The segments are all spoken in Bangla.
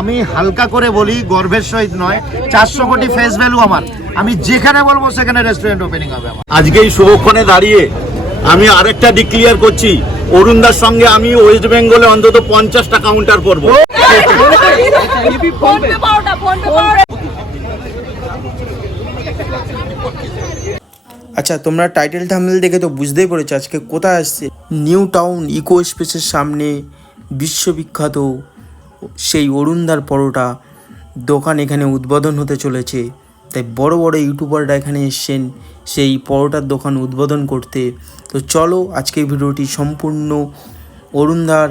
আমি হালকা করে বলি, গর্বের সহিত নয়, 400 কোটি ফেস ভ্যালু আমার। আমি যেখানে বলবো সেখানে রেস্টুরেন্ট ওপেনিং হবে আমার। আজকে এই শুভক্ষণে দাঁড়িয়ে আমি আরেকটা ডিক্লিয়ার করছি, অরুণদার সঙ্গে আমি ওয়েস্ট বেঙ্গলে অন্তত 50টা কাউন্টার করবো। আচ্ছা, তোমরা টাইটেল থাম্বনেল দেখে তো বুঝতেই পেরেছো আজকে কোথায় আসছে। নিউ টাউন ইকো স্পেসের সামনে বিশ্ববিখ্যাত সেই অরুণদার পরোটা দোকান এখানে উদ্বোধন হতে চলেছে। তাই বড় বড় ইউটিউবাররা এখানে এসছেন সেই পরোটার দোকান উদ্বোধন করতে। তো চলো আজকের ভিডিওটি সম্পূর্ণ অরুণদার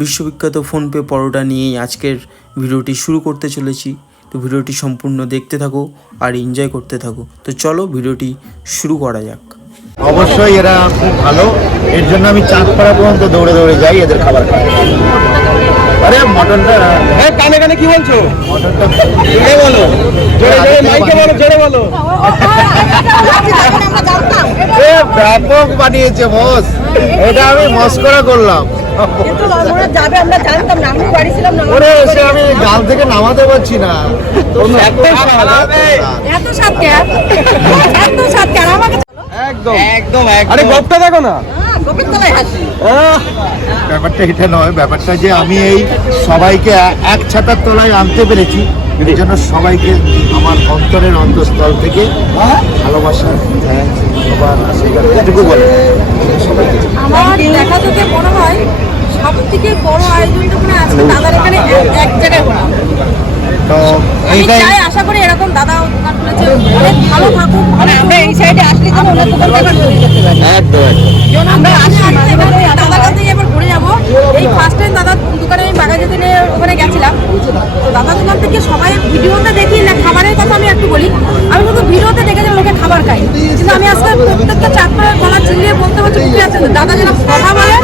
বিশ্ববিখ্যাত ফোনপে পরোটা নিয়েই আজকের ভিডিওটি শুরু করতে চলেছি। তো ভিডিওটি সম্পূর্ণ দেখতে থাকো আর এনজয় করতে থাকো। তো চলো ভিডিওটি শুরু করা যাক। অবশ্যই এরা খুব ভালো, এর জন্য আমি চাঁদপাড়া পর্যন্ত দৌড়ে দৌড়ে যাই এদের খাবার খাই। আরে মটনটা কানে কানে কি বলছো? মটনটা বলো, জোরে জোরে মাইকে বলো, জোরে বলো। ব্যাপক বানিয়েছে বস, এটা আমি মস্করা করলাম। ওরে এসে আমি গাল থেকে নামাতে পারছি না। একদম একদম। আরে গপটা দেখো না, ব্যাপারটা এটা নয়, ব্যাপারটা যে আমি এই সবাইকে এক ছাতার তলায় আনতে পেরেছি, এই জন্য সবাইকে আমার অন্তরের অন্তঃস্থল থেকে ভালোবাসা এটুকু বলে সবাইকে। আমার দেখা থেকে মনে হয় সব থেকে বড় আয়োজনটা মানে আজকে দাদার এখানে এক জায়গায় করা। তো এইটাই আশা করি এরকম দাদা দোকান খুলেছে, অনেক ভালো থাকুক। মানে আমরা এই সাইডে আসলে তো ওনার দোকান থেকে ঘুরে যেতে পারি। একদম আমরা আসি দাদার কাছে এবার ঘুরে যাবো। এই ফার্স্ট টাইম দাদার দোকানে আমি বাগাজে দিনে ওখানে গেছিলাম। তো দাদার দোকান থেকে সবাই ভিডিওতে দেখি না, খাবারের কথা আমি একটু বলি। আমি শুধু ভিডিওতে দেখে যে লোকে খাবার খাই, কিন্তু আমি আজকে প্রত্যেকটা চারপাড়ার গলা চিল্লিয়ে বলতে পারছি বুঝতে আছে দাদা যেরকম কথা বলে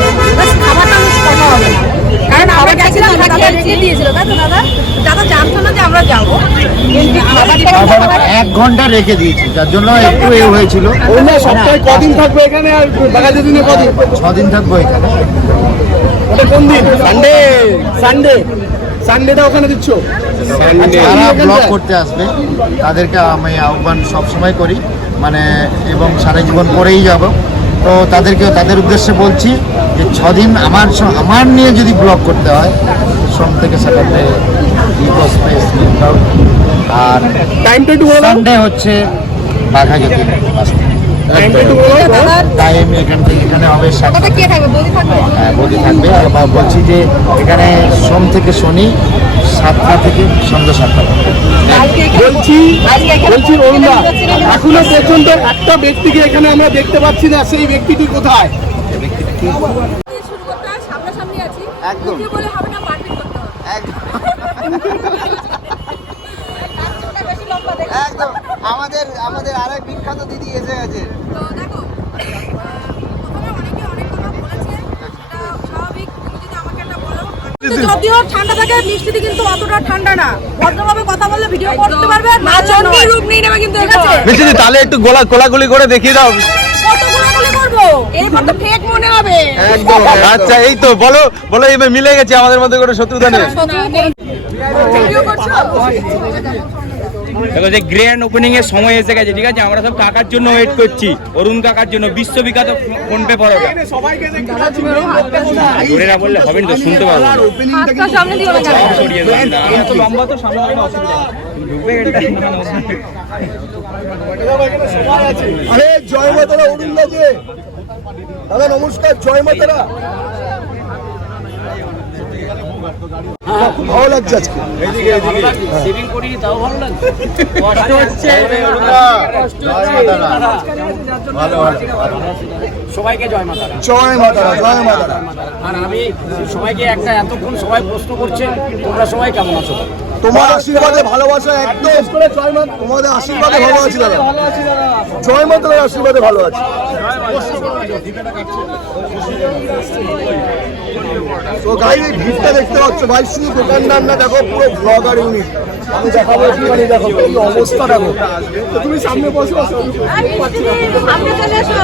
খাবারটা আমি কথা হবে না। কারণ আমরা গেছিলাম দাদা রেখে দিয়েছিল, তাই তো দাদা? দাদা জানতো না যে আমরা যাবো, 1 ঘন্টা রেখে দিয়েছি, যার জন্য একটু এ হয়েছিল। সপ্তাহে কদিন থাকবে এখানে আর বাগাজে দিনে কদিন? 6 দিন থাকবো এখানে। ওটা কোন দিন? সানডে। সানডে সানডেটা ওখানে দিচ্ছ? যারা ব্লগ করতে আসবে তাদেরকে আমি আহ্বান সবসময় করি, মানে এবং সারা জীবন করেই যাব। তো তাদেরকে তাদের উদ্দেশ্যে বলছি যে 6 দিন আমার নিয়ে যদি ব্লগ করতে হয়, সোম থেকে স্যাটারডে ইকো স্পেস আর টাইমটা একটু বলো। সানডে হচ্ছে বাঘাযতীন টাইম এখান থেকে এখানে হবে 7টা। কে থাকবে? বৌদি থাকবে? হ্যাঁ, বৌদি থাকবে। আর বলছি যে এখানে সোম থেকে শনি 7টা থেকে সন্ধ্যা 7টা। বলছি অরুণদা, এখনো পর্যন্ত একটা ব্যক্তিকে এখানে আমরা দেখতে পাচ্ছি না, সেই ব্যক্তিটি কোথায়? শুরু করতে হয়, সামনাসামনি আছি। একদম। ভিডিও বলে হবে না, মারপিট করতে হবে। বেশি লম্বা দেখো। একদম আমাদের আরেক বিখ্যাত দিদি এসে গেছে। তো দেখো, প্রথমে অনেকে অনেক কথা বলেছে, এটা স্বাভাবিক। তুমি যদি আমাকে একটা বলো, যদিও ঠান্ডা থাকে, মিষ্টিতে কিন্তু অতটা ঠান্ডা না। ভদ্রভাবে কথা বললে ভিডিও করতে পারবে, মা চন্ডী রূপ নিয়ে নেবে কিন্তু। ঠিক আছে, বেশি তাহলে একটু কোলাগুলি করে দেখিয়ে দাও। কত গুলো করবো, এরপর তো ফেক মনে হবে। একদম। আচ্ছা, এই তো বলো বলো, এবার মিলে গেছে, আমাদের মধ্যে কোনো শত্রুতা নেই। ভিডিও করছো? দেখো যে গ্র্যান্ড ওপেনিং এর সময় এসে গেছে, ঠিক আছে? আমরা সব কাকার জন্য ওয়েট করছি, অরুণ কাকার জন্য, বিশ্ববিখ্যাত ফোনপে পরোটা। ধরে না বললে হবে না, তো শুনতে পাবো না। হাতটা সামনে দিও না কেন? সরিয়ে দাও না, এত লম্বা তো সামনে হবে না, অসুবিধা ঢুকবে এটা। আরে জয় মাতারা অরুণদা যে দাদা, নমস্কার। জয় মাতারা। ভালো লাগছে আজকে। সেভিং করি তাও ভালো লাগছে, কষ্ট হচ্ছে। সবাইকে জয় মাতারা। জয় মাতারা, জয় মাতারা। আর আমি সবাইকে একটা, এতক্ষণ সবাই প্রশ্ন করছেন তোমরা সবাই কেমন আছো? তোমার আশীর্বাদে ভালোবাসা একদম। তোমাদের আশীর্বাদে ভালো আছি দাদা। জয় মাতারার আশীর্বাদে ভালো আছি। তো গাইস, এই ভিড়টা দেখতে পাচ্ছ ভাই, শুধু দোকানদার না, দেখো পুরো ব্লগার ইউনিট। আমি দেখাবো একটুখানি, দেখো এই অবস্থা দেখো। তো তুমি সামনে বসো। সামনে চলে এসো।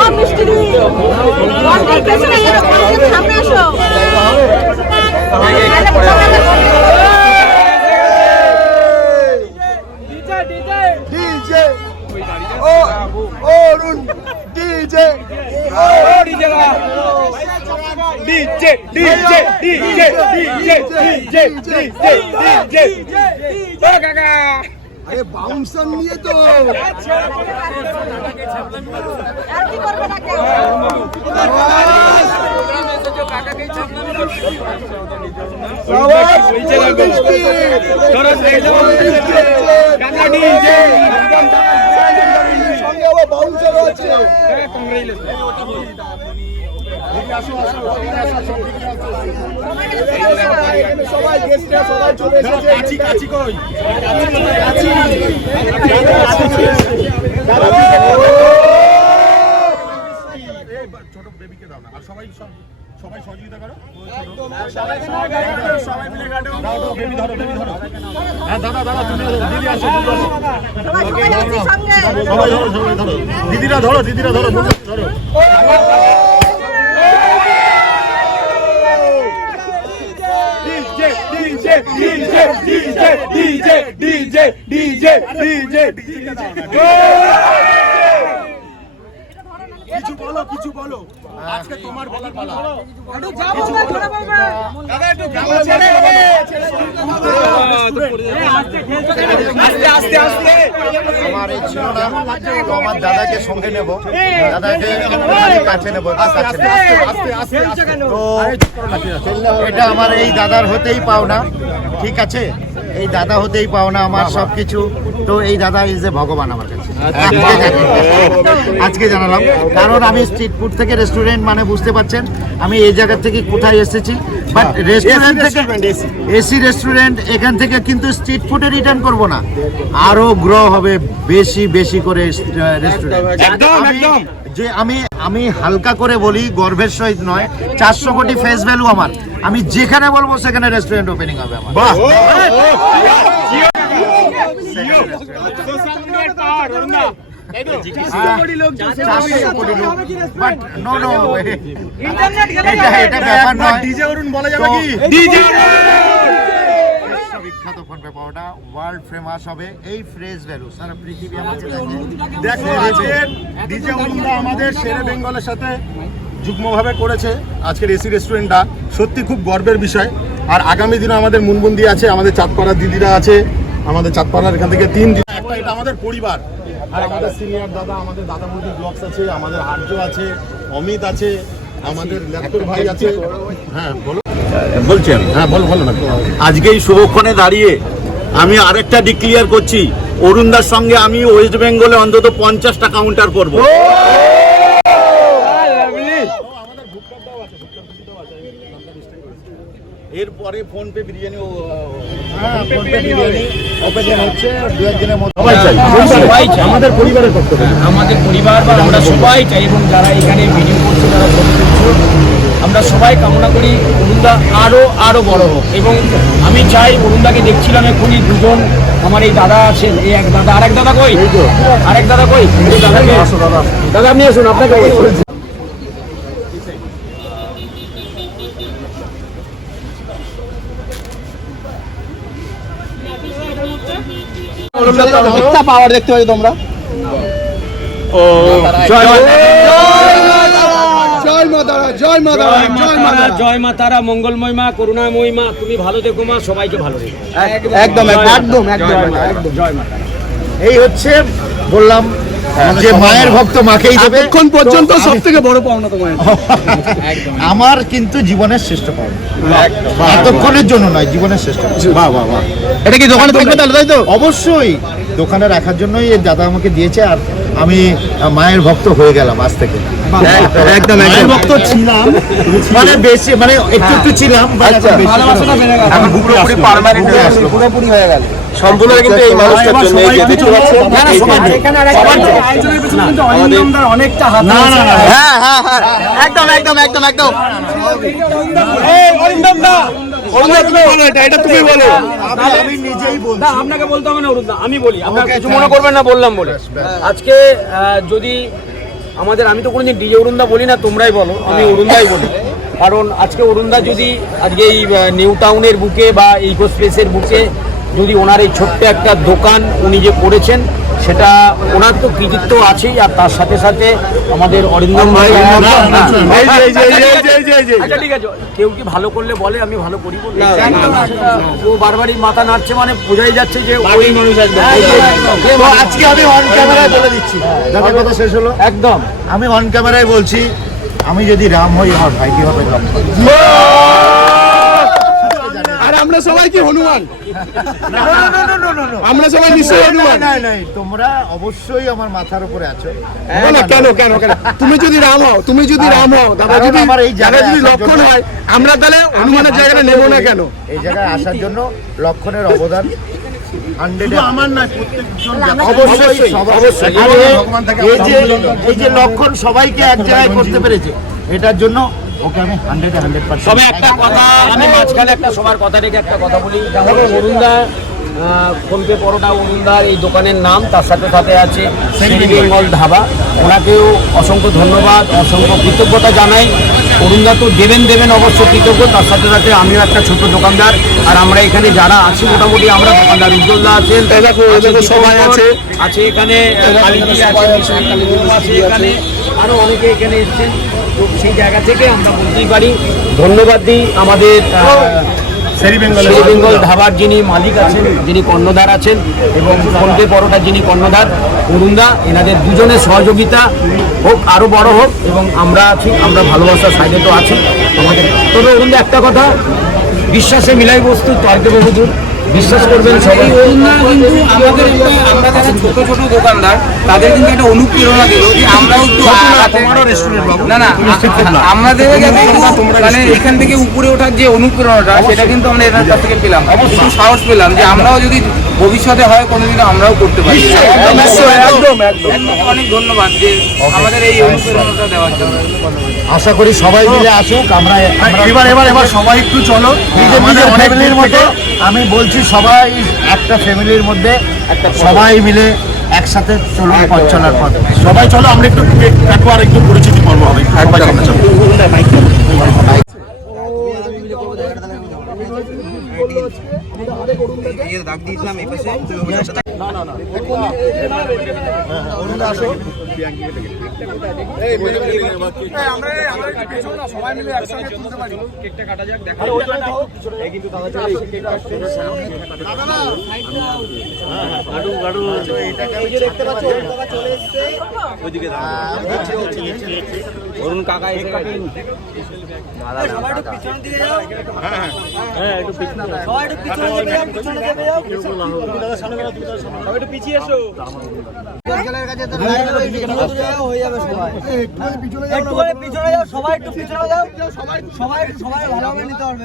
ও মিষ্টি দি, সামনে এসো। আরে বাউন্সার নিয়ে তো আর কি করবে না কেউ সঙ্গে আবার বাউন্সারও আছে। সবাই গেস্টরা সবাই চলে এসেছে। দিদিরা ধরো ধরো কিছু বলো আজকে তোমার বলার পালা। আমার এই ছিল না, তো আমার দাদাকে সঙ্গে নেব, দাদাকে কাছে নেব, তো এটা আমার এই দাদার হতেই পাওনা, ঠিক আছে, এই দাদা হতেই পাওনা আমার সবকিছু। তো এই দাদা ইজ এ ভগবান আমার কাছে, আজকে জানালাম। কারণ আমি স্ট্রিট ফুড থেকে রেস্টুরেন্ট, মানে বুঝতে পারছেন আমি এই জায়গা থেকে কোথায় এসেছি, বাট রেস্টুরেন্ট থেকে এসি রেস্টুরেন্ট, এখান থেকে কিন্তু স্ট্রিট ফুডে রিটার্ন করব না, আরো গ্রো হবে বেশি বেশি করে রেস্টুরেন্ট। যে আমি হালকা করে বলি, গর্বের সহিত নয়, 400 কোটি ফেস ভ্যালু আমার, আমি যেখানে বলবো সেখানে রেস্টুরেন্ট ওপেনিং হবে আমার। বিখ্যাত ফোনপে পাওয়াটা ওয়ার্ল্ড ফেমাস হবে, এই ফ্রেশ ভ্যালু সারা পৃথিবী আমাকে দেখো আজকে ডিজে অরুণদা আমাদের শেরে বেঙ্গলের সাথে যুগ্মভাবে করেছে আজকের এসি রেস্টুরেন্টটা, সত্যি খুব গর্বের বিষয়। আর আগামী দিনে আমাদের মুনবন্দি আছে, আমাদের চাঁদপাড়ার দিদিরা আছে, আমাদের চাঁদপাড়ার এখান থেকে 3 দিন একটা, এটা আমাদের পরিবার। আর আমাদের সিনিয়র দাদা, আমাদের দাদা মুদি ব্লগস আছে, আমাদের আর্য আছে, অমিত আছে, আমাদের ল্যাপটপ ভাই আছে। হ্যাঁ বলো, বলছেন। হ্যাঁ বলো না। আজকে এই শুভক্ষণে দাঁড়িয়ে আমি আরেকটা ডিক্লিয়ার করছি, অরুণদার সঙ্গে আমি ওয়েস্ট বেঙ্গলে অন্তত 50টা কাউন্টার করব। এরপরে ফোনপে বিরিয়ানি ওপেনিং হচ্ছে 2 দিনের মধ্যে। সবাই চাই, আমাদের পরিবারের পক্ষ থেকে আমাদের পরিবার বা আমরা সবাই চাই, এবং যারা এখানে ভিডিও করছে, যারা ছবি তুলছে, আমরা সবাই কামনা করি অরুণদা আরো বড় হোক। এবং আমি চাই, অরুণদাকে দেখছিলাম এক্ষুনি, দুজন আমার এই দাদা আছেন, এই এক দাদা, আরেক দাদা কই, আরেক দাদা কই, দাদাকে দাদা আপনি আসুন, আপনাকে পাওয়ার দেখতে পাচ্ছ তোমরা। জয় মা তারা, মঙ্গলময় মা, করুণাময়ী মা, তুমি ভালো দেখো মা, সবাইকে ভালো রেখো। একদম জয় মা তারা। এই হচ্ছে বললাম যে মায়ের ভক্ত মাকেই দেবে, এখন পর্যন্ত সব থেকে বড় পাওনা তোমার। আমার কিন্তু জীবনের শ্রেষ্ঠ পাওনা, এতক্ষণের জন্য নয়, জীবনের শ্রেষ্ঠ পাওনা। এটা কি দোকানে থাকবে তাহলে, তাই তো? অবশ্যই দোকানে রাখার জন্যই এই দাদা আমাকে দিয়েছে, আর আমি মায়ের ভক্ত হয়ে গেলাম আজ থেকে। একদম মায়ের ভক্ত ছিলাম, মানে বেশি, মানে একটু ছিলাম, পুরোপুরি পার্মানেন্ট হয়ে আসলো, পুরোপুরি হয়ে গেল সম্পূর্ণ। কিন্তু এই মানুষটার জন্য এই যে দেখতে পাচ্ছেন, অনেকটা হাত। হ্যাঁ একদম এটা তুমি বলো। আমি নিজেই বলছি, আপনাকে বলতে হবে না অরুণদা, আমি বলি, আপনারা কিছু মনে করবেন না বললাম বলে। আজকে যদি আমাদের, আমি তো কোনোদিন ডিজে অরুণদা বলি না, তোমরাই বলো, আমি অরুণদাই বলি। কারণ আজকে অরুণদা যদি আজকে এই নিউ টাউনের বুকে বা ইকো স্পেসের বুকে যদি ওনার এই ছোট্ট একটা দোকান উনি যে করেছেন, সেটা ওনার তো কৃতিত্ব আছেই, আর তার সাথে সাথে আমাদের অরিন্দম ভাই। আচ্ছা ঠিক আছে, কেউ কি ভালো করলে বলে আমি ভালো করি বলে? ও বারবারই মাথা নাড়ছে মানে বোঝাই যাচ্ছে যে ওই মানুষ। তো আজকে আমি অন ক্যামেরায় বলে দিচ্ছি, যাতে কথা শেষ হলো। একদম আমি অন ক্যামেরায় বলছি, আমি যদি রাম হই আমার ভাইটি হবে লক্ষণ। আর আমরা সবাই কি হনুমান? আমরা সবাই নিশ্চয়ই হনুমান। তোমরা অবশ্যই আমার মাথার উপরে আছো। না কেন কেন কেন তুমি যদি রাম হও, তুমি যদি রাম হও, দাদা যদি আমার এই জায়গায় যদি লক্ষণ হয়, আমরা তাহলে হনুমানের জায়গাটা নেবো না কেন? এই জায়গায় আসার জন্য লক্ষণের অবদান 100 আমার নয়, প্রত্যেকজন অবশ্যই এই যে লক্ষণ সবাইকে এক জায়গায় করতে পেরেছে, এটার জন্য ওকে আমি 100% তবে একটা কথা, আমি মাঝখানে একটা সবার কথা রেখে একটা কথা বলি। যেমন অরুণদা ফোনপে পরোটা অরুণদার এই দোকানের নাম, তার সাথে সাথে আছে শেরি বেঙ্গল ধাবা। ওনাকেও অসংখ্য ধন্যবাদ, অসংখ্য কৃতজ্ঞতা জানাই। অরুণদা তো দেবেন অবশ্য কৃতজ্ঞ, তার সাথে সাথে আমিও একটা ছোট দোকানদার। আর আমরা এখানে যারা আছি মোটামুটি আমরা দোকানদার, উজ্জ্বলদা আছেন, সবাই আছে আছে এখানে, আছে এখানে, আরো অনেকে এখানে এসেছেন। তো সেই জায়গা থেকে আমরা বলতেই পারি ধন্যবাদ দিই আমাদের শেরি বেঙ্গল ধাবার যিনি মালিক আছেন, যিনি কর্ণধার আছেন, এবং ফোনপে পরোটার যিনি কর্ণধার অরুণদা, এনাদের দুজনের সহযোগিতা হোক, আরো বড় হোক, এবং আমরা আছি, আমরা ভালোবাসার সাইডে তো আছি আমাদের। তবে অরুণদা একটা কথা, বিশ্বাসে মিলাই বস্তু তর্কে বহুদূর, বিশ্বাস করবেন সবাই। কিন্তু আমাদের আমরা যারা ছোট ছোট দোকানদার তাদের কিন্তু একটা অনুপ্রেরণা দিল যে আমরাও একটু না না আমাদের যাতে মানে এখান থেকে উপরে ওঠার যে অনুপ্রেরণাটা সেটা কিন্তু আমরা এনার কাছ থেকে পেলাম, একটু সাহস পেলাম যে আমরাও যদি ভবিষ্যতে হয় কোনোদিন আমরাও করতে পারি। অনেক ধন্যবাদ যে আমাদের এই অনুপ্রেরণাটা দেওয়ার জন্য। আশা করি সবাই মিলে আসুক। আমরা এবার সবাই একটু চলো নিজের ফ্যামিলির মতো, আমি বলছি সবাই একটা ফ্যামিলির মধ্যে সবাই মিলে একসাথে চলুন পথ চলার পথ। সবাই চলো, আমরা একটু কেক কাটবো আর একটু পরিচিতি পর্ব হবে। সবাই সামনে চলো। সবাই মিলে একসঙ্গে তুলতে পারি, কেকটা কাটা যাক। দেখা কিন্তু দাদা চলে কেক কাটতে দেখতে পাচ্ছ চলে এসছে ওইদিকে অরুণ কাকা এসে গেছে। সবাই একটু পিছনের দিকে যাও। হ্যাঁ একটু পিছনে, সবাই একটু পিছনে যাবে, পিছনে যাবে যাও। সবাই একটু পিছিয়ে এসো। গেলের কাছে তো লাইন হয়ে যাবে সবাই। একটু পিছনে যাও, সবাই একটু পিছনে যাও। সবাই ভালোভাবে নিতে পারবে।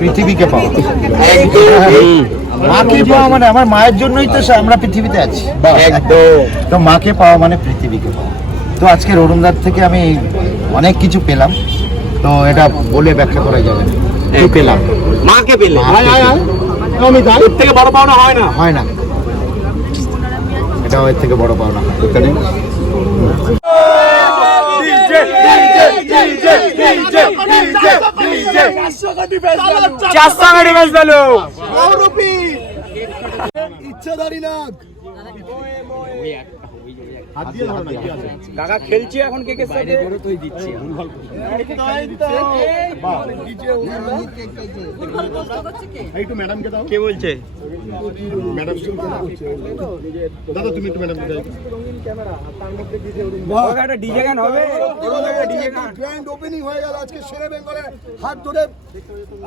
পৃথিবীকে পাওয়া, মাকে পাওয়া মানে আমার মায়ের জন্যই তো আমরা পৃথিবীতে আছি। তো মাকে পাওয়া মানে পৃথিবীকে পাওয়া। তো আজকের অরুণদার থেকে আমি অনেক কিছু পেলাম, তো এটা বলে ব্যাখ্যা করা যাবে না। কি পেলাম? মাকে পেলে এর থেকে বড় পাওনা হয় না। হয় না, এটা এর থেকে বড় পাওনা। এখানে কাকা খেলছি এখন কেকের সাথে তুই দিচ্ছি একটু ম্যাডামকে দাও। কে বলছে? ম্যাডাম দাদা তুমি একটু ম্যাডামকে দাও। একটা ডিজে গান হবে, গ্র্যান্ড ওপেনিং হয়ে গেল আজকে শেরে বেঙ্গলের হাত ধরে।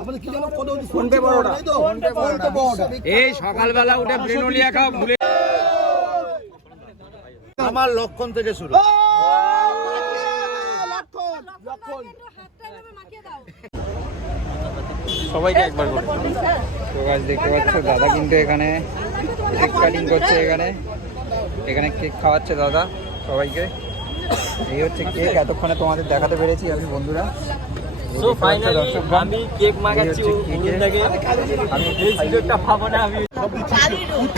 আমাদের কি জানো কত ফোনপে পরোটা। তাই তো ফোনপে পরোটা। এই সকালবেলা উঠে ব্রেনোলিয়া খাও ভুলে আমার লক্ষণ থেকে শুরু। সবাইকে একবার করে তো গাছ দেখতে পাচ্ছ দাদা কিন্তু এখানে কেক কাটিং করছে, এখানে কেক খাওয়াচ্ছে দাদা সবাইকে। এই হচ্ছে কেক, এতক্ষণে তোমাদের দেখাতে পেরেছি আমি বন্ধুরা। সো ফাইনালি আমি কেক মাখাচ্ছি, আমি এই সুযোগটা পাবো না আমি। সব দিচ্ছি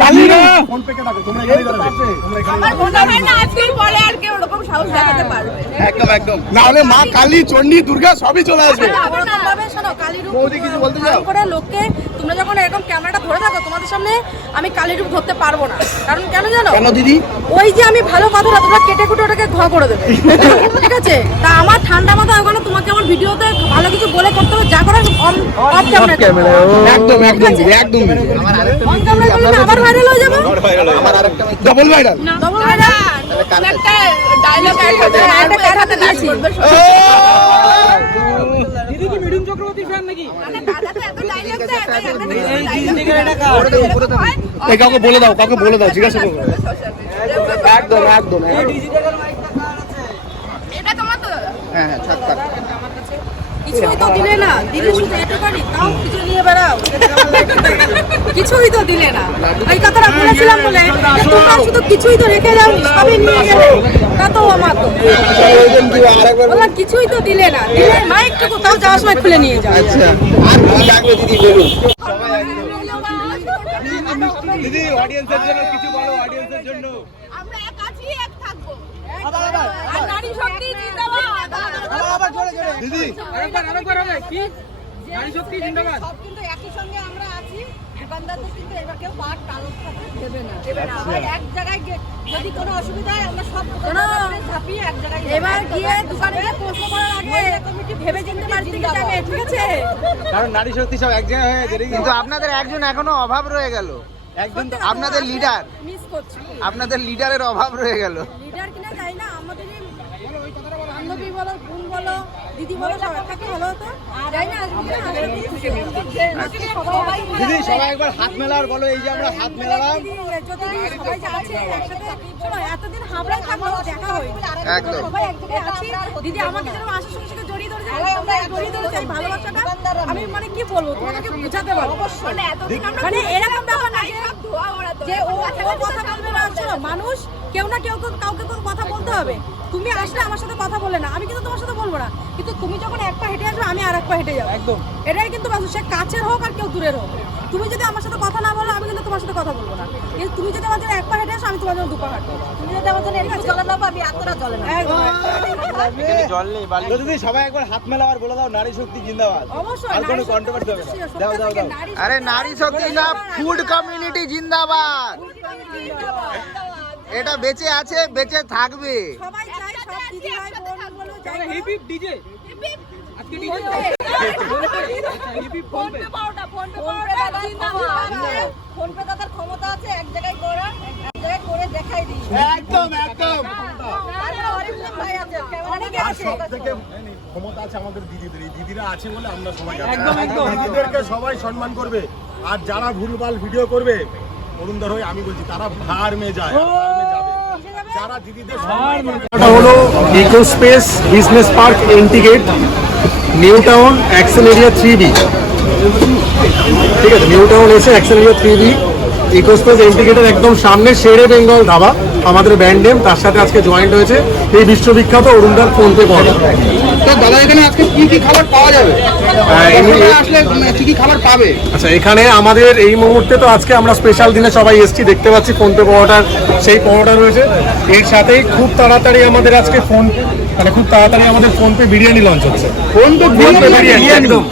কালিরা ফোন পে কে রাখো তোমরা এখানে দাঁড়াবে তোমরা এখানে আমার মনে হয় না আজকেই পরে আর কেউ ওরকম সাহস দেখাতে পারবে। একদম একদম না হলে মা কালী চণ্ডী দুর্গা সবই চলে আসবে ওরকম ভাবে শোনো, কালীর রূপ বৌদি কিছু বলতে চাও? করে লোককে তোমরা যখন এরকম ক্যামেরাটা ধরে থাকো, তোমাদের সামনে আমি কালীর রূপ ধরতে পারবো না। কারণ কেন জানো? কেন দিদি? ওই যে আমি ভালো কথাটা তোমরা কেটে কুটে ওটাকে ঘ করে দেবে, ঠিক আছে? তা আমার ঠান্ডা মাথা ওখানে তোমাকে আমার ভিডিওতে ভালো কিছু বলে করতে হবে, যা করে অফ ক্যামেরা। একদম একদম দিদি, একদম অন ক্যামেরা করলে আবার ভাইরাল হয়ে যাবে। Double viral. ডবল ভাইরাল একটা ডায়লগ একটা কার হাতে নাচি। দিদি কি মিঠুন চক্রবর্তী ফ্যান নাকি? মানে দাদা তো এত ডায়লগ দেয়, এই দিদি থেকে এটা কার? এই কাউকে বলে দাও জিজ্ঞাসা করো। একদম একদম এই ডিজিটাল মাইকটা কার আছে? এটা তোমার তো দাদা। হ্যাঁ হ্যাঁ ছাক্কা কিছুই তো দিলে না, দিলে শুধু এটুকানি, তাও কিছু নিয়ে বেড়াও। কিছুই তো দিলে না, এই কথাটা বলেছিলাম বলে যে তোমরা শুধু কিছুই তো রেখে যাও, সবই নিয়ে গেলে, তা তো আমার তো বললাম কিছুই তো দিলে না, দিলে মাইকটুকু তাও যাওয়ার সময় খুলে নিয়ে যাও। আচ্ছা আর কি লাগবে দিদি বলুন। দিদি অডিয়েন্সের জন্য কিছু বলো, অডিয়েন্সের জন্য। আমরা এক আছি, এক থাকবো। আর নারী শক্তি জিন্দাবাদ। দিদি আরেকবার হবে কি? নারী শক্তি জিন্দাবাদ। সব কিন্তু একই সঙ্গে আমরা আছি। দোকানদারদের কিন্তু এবার কেউ বাদ কারোর সাথে দেবে না। সবাই এক জায়গায় যদি কোনো অসুবিধা হয় আমরা সব দোকানদারদের ঝাঁপিয়ে এক জায়গায় এবার গিয়ে দোকানে গিয়ে প্রশ্ন করার আগে কমিটি ভেবে চিন্তে বাড়ি থেকে যাবে, ঠিক আছে? কারণ নারী শক্তি সব এক জায়গায় হয়ে গেছে। কিন্তু আপনাদের একজন এখনো অভাব রয়ে গেল, একজন আপনাদের লিডার, মিস করছি। আপনাদের লিডারের অভাব রয়ে গেল। লিডার কিনা যাই না, আমাদের বান্ধবী বলো, বোন বলো, দিদি বলো, সব একসাথে ভালো হতো। যাই না দিদি সবাই একবার হাত মেলার বলো, এই যে আমরা হাত মেলালাম। সবাই যে আছে একসাথে, শোনো এতদিন হাবড়াই থাকলো, দেখা হয় একদম। সবাই এক জায়গায় আছি। দিদি আমাকে যেরকম আশার সঙ্গে সঙ্গে জড়িয়ে ধরেছে, জড়িয়ে ধরেছে এই ভালোবাসাটা, আমি মানে কি বলবো তোমাকে বোঝাতে পারবো। মানে এরকম ব্যাপার না যে ও কথা বলবে না, শোনো মানুষ কেউ না কেউ কাউকে কথা বলতে হবে। তুমি আসলে আমার সাথে কথা বলে না, আমি কিন্তু তোমার সাথে বলবো না, কিন্তু তুমি যখন এক পা হেঁটে আসবে আমি আর এক পা হেঁটে যাবো, একদম। এটাই কিন্তু বাস্তব, সে কাছের হোক আর কেউ দূরের হোক। তুমি যদি আমার সাথে কথা না বলো, আমি কিন্তু তোমার সাথে কথা বলবো না। কিন্তু তুমি যদি আমার জন্য এক পা হেঁটে আসো, আমি তোমার জন্য দু পা হাঁটবো। তুমি যদি আমার জন্য একটু চলে দাও, আমি এতটা চলে না। জল নেই বালি। তো দিদি সবাই একবার হাত মেলা আর বলে দাও নারী শক্তি জিন্দাবাদ। অবশ্যই আর কোনো কন্ট্রোভার্সি হবে না। দাও দাও দাও। আরে নারী শক্তি না, ফুড কমিউনিটি জিন্দাবাদ। এটা বেঁচে আছে, বেঁচে থাকবে। সবাই চাই সব দিদি ভাই বোন বলো যাই হিপ হিপ ডিজে আজকে ডিজে ফোন পে পাওয়াটা, ফোন পে পাওয়াটা জিন্দাবাদ। ফোন পে দাদার ক্ষমতা আছে এক জায়গায় করা, এক জায়গায় করে দেখাই দিই। একদম একদম। তারপরে অরিজিৎ ভাই আছে, অনেকে আছে। সবথেকে ক্ষমতা আছে আমাদের দিদিদের, এই দিদিরা আছে বলে আমরা সবাই আছি। একদম, একদম। দিদিদেরকে সবাই সম্মান করবে, আর যারা ভুলভাল ভিডিও করবে অরুণদার হয়ে আমি বলছি তারা ভার মে যায়, যারা দিদিদের এটা হলো Eco Space business park entry gate, New Town action area 3B। ঠিক আছে, নিউ টাউন এসে action area 3B Eco Space entry গেটের একদম সামনে শেরে বেঙ্গল ধাবা, আমাদের ব্র্যান্ড নেম। তার সাথে আজকে জয়েন্ট হয়েছে এই বিশ্ববিখ্যাত অরুণদার ফোনপে পাওয়া। তো দাদা এখানে আজকে কি কি খাবার পাওয়া যাবে? আসলে কি কি খাবার পাবে? আচ্ছা, এখানে আমাদের এই মুহূর্তে তো আজকে আমরা স্পেশাল দিনে সবাই এসছি, দেখতে পাচ্ছি ফোনপে পাওয়াটার সেই পাওয়াটা রয়েছে। এর সাথেই খুব তাড়াতাড়ি আমাদের আজকে খুব তাড়াতাড়ি আমাদের ফোনপে বিরিয়ানি লঞ্চ হচ্ছে। ফোনপে বিরিয়ানি একদম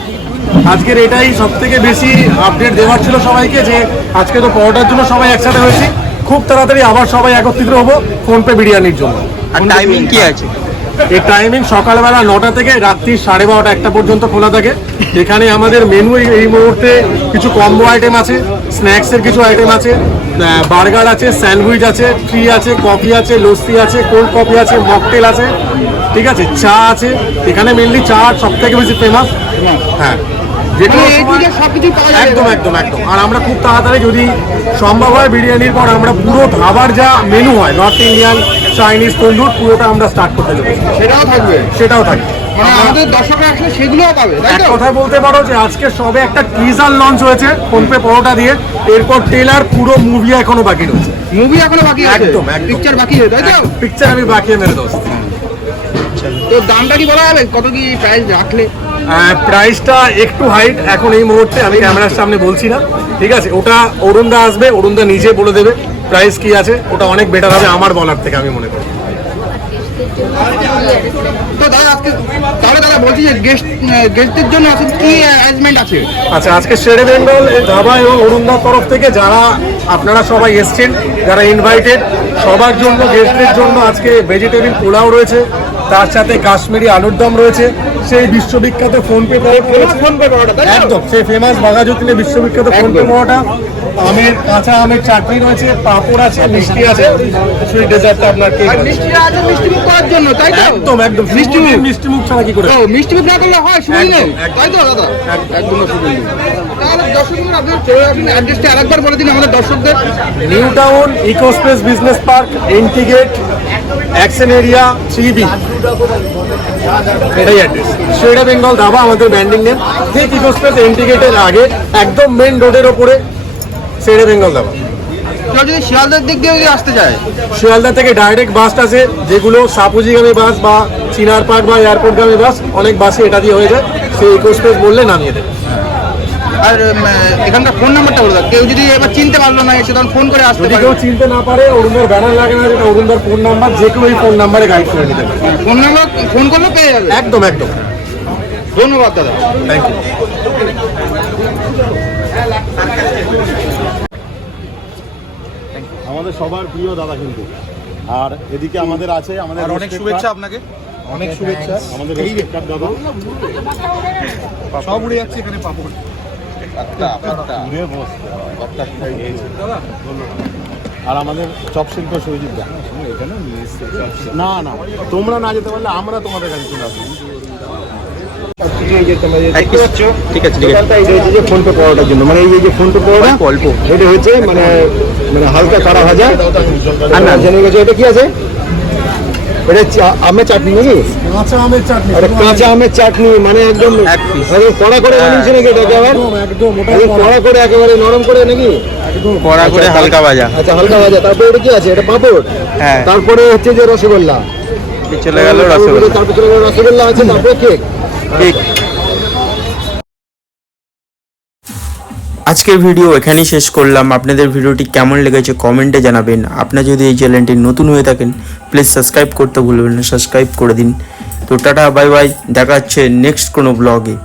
আজকের এটাই সব থেকে বেশি আপডেট দেওয়ার ছিল সবাইকে, যে আজকে তো পাওয়াটার জন্য সবাই একসাথে হয়েছি, খুব তাড়াতাড়ি আবার সবাই একত্রিত হবো ফোনপে বিরিয়ানির জন্য। আর টাইমিং কি আছে? এর টাইমিং সকালবেলা 9টা থেকে রাত্রি 12:30 1টা পর্যন্ত খোলা থাকে। এখানে আমাদের মেনু এই মুহূর্তে কিছু কম্বো আইটেম আছে, স্ন্যাক্সের কিছু আইটেম আছে, বার্গার আছে, স্যান্ডউইচ আছে, ট্রি আছে, কফি আছে, লস্যি আছে, কোল্ড কফি আছে, মকটেল আছে, ঠিক আছে, চা আছে। এখানে মেনলি চা সব থেকে বেশি ফেমাস। হ্যাঁ, একদম একদম একদম। আর আমরা খুব তাড়াতাড়ি যদি সম্ভব হয় বিরিয়ানির পর আমরা পুরো ধাবার যা মেনু হয়, নর্থ ইন্ডিয়ান, চাইনিজ, তন্দুর, পুরোটা আমরা স্টার্ট করতে যাবো। সেটাও থাকবে? সেটাও থাকবে। মানে আমাদের দর্শকরা আসলে সেগুলোও পাবে, তাই এক তো? কথায় বলতে পারো যে আজকে সবে একটা টিজার লঞ্চ হয়েছে ফোনপে পরোটা দিয়ে, এরপর ট্রেলার, পুরো মুভি এখনো বাকি রয়েছে। মুভি এখনো বাকি আছে? একদম একদম। পিকচার বাকি আছে, তাই তো? পিকচার আমি বাকি মেরে দোস্ত। তো দামটা কি বলা যাবে, কত কি প্রাইস রাখলে? প্রাইসটা একটু হাইট এখন এই মুহূর্তে আমি ক্যামেরার সামনে বলছি না, ঠিক আছে? ওটা অরুণদা আসবে, অরুণদা নিজে বলে দেবে প্রাইস কি আছে। ওটা অনেক বেটার হবে আমার বলার থেকে, আমি মনে করি। তো দাদা আজকে তাহলে দাদা বলছি যে গেস্টদের জন্য আজকে কি অ্যারেঞ্জমেন্ট আছে? আচ্ছা, আজকে শেরে বেঙ্গল ধাবা এবং অরুণদার তরফ থেকে যারা আপনারা সবাই এসছেন, যারা ইনভাইটেড, সবার জন্য, গেস্টদের জন্য আজকে ভেজিটেবিল পোলাও রয়েছে, তার সাথে কাশ্মীরি আলুর দম রয়েছে, সেই বিশ্ববিখ্যাত ফোনপে পরোটা, একদম সেই ফেমাস বাঘাযতীনে বিশ্ববিখ্যাত ফোনপে পরোটা, কাঁচা আমের চাটনি রয়েছে, পাঁপড় আছে, মিষ্টি আছে, সুইট ডেজার্টটা আপনার কেক আছে। মিষ্টি আছে মিষ্টি মুখ করার জন্য, তাই তো? একদম একদম মিষ্টি মুখ ছাড়া কি করে? ও মিষ্টি মুখ না করলে হয়, শুনুন না, তাই তো দাদা? একদম শুনুন। তাহলে দর্শকদের আপনি চলে আসুন, অ্যাড্রেসটা আরেকবার বলে দিন আমাদের দর্শকদের। New Town ecospace business park, এন্টিগেট, অ্যাকশন এরিয়া, 3B, এটাই অ্যাড্রেস। শেরে বেঙ্গল ধাবা আমাদের ব্র্যান্ডিং নেম। ঠিক ইকোস্পেস এন্টিগেটের আগে একদম মেন রোডের ওপরে শেরে বেঙ্গল ধাবা। কেউ যদি শিয়ালদার দিক দিয়ে যদি আসতে চায়, শিয়ালদা থেকে ডাইরেক্ট বাস আছে, যেগুলো সাপুজিগামী বাস বা চিনার পার্ক বা এয়ারপোর্টগামী বাস, অনেক বাসে এটা দিয়ে হয়ে যায়। সেই ইকোস্পেস বললে নামিয়ে দেয়। আর এখানকার ফোন নাম্বারটা বলে দাও, কেউ যদি এবার চিনতে পারলো না এসে তখন ফোন করে আসতে যদি পারে। কেউ চিনতে না পারে, অরুণদার ব্যানার লাগে না, যেটা অরুণদার ফোন নাম্বার, যে কেউ এই ফোন নাম্বারে গাইড করে নিতে পারে। ফোন নাম্বার ফোন করলে পেয়ে যাবে। একদম একদম। ধন্যবাদ দাদা, থ্যাংক ইউ। আমাদের সবার প্রিয় দাদা কিন্তু। আর এদিকে আমাদের আছে আমাদের অনেক শুভেচ্ছা আপনাকে। অনেক শুভেচ্ছা আমাদের রেসপেক্টার দাদা। সব উড়ে যাচ্ছে এখানে পাপড়। ঘুরে বসতে হয়। আর আমাদের চপ শিল্প সৌজিত দা এখানে না না, তোমরা না যেতে পারলে আমরা তোমাদের কাছে চলে আসবো। ঠিক আছে ফোনপে পরোটার জন্য, মানে এই যে ফোনপে পরোটা অল্প, এটা হচ্ছে মানে মানে হালকা কারা ভাজা। আর না জেনে গেছে এটা কি আছে, এটা আমের চাটনি নাকি? কাঁচা আমের চাটনি। কাঁচা আমের চাটনি, মানে একদম কড়া করে বানিয়েছে নাকি এটাকে? আবার একদম কড়া করে একেবারে নরম করে নাকি? কড়া করে হালকা ভাজা। আচ্ছা হালকা ভাজা। তারপরে এটা কি আছে? এটা পাঁপড়। হ্যাঁ, তারপরে হচ্ছে যে রসগোল্লা, চলে গেল রসগোল্লা। তারপরে চলে গেল রসগোল্লা আছে, তারপরে কেক। ঠিক। আজকের ভিডিও এখানেই শেষ করলাম। আপনাদের ভিডিওটি কেমন লেগেছে কমেন্টে জানাবেন। আপনারা যদি এই চ্যানেলটি নতুন হয়ে থাকেন প্লিজ সাবস্ক্রাইব করতে ভুলবেন না, সাবস্ক্রাইব করে দিন। তো টাটা, বাই বাই, দেখা হচ্ছে নেক্সট কোনো ব্লগে।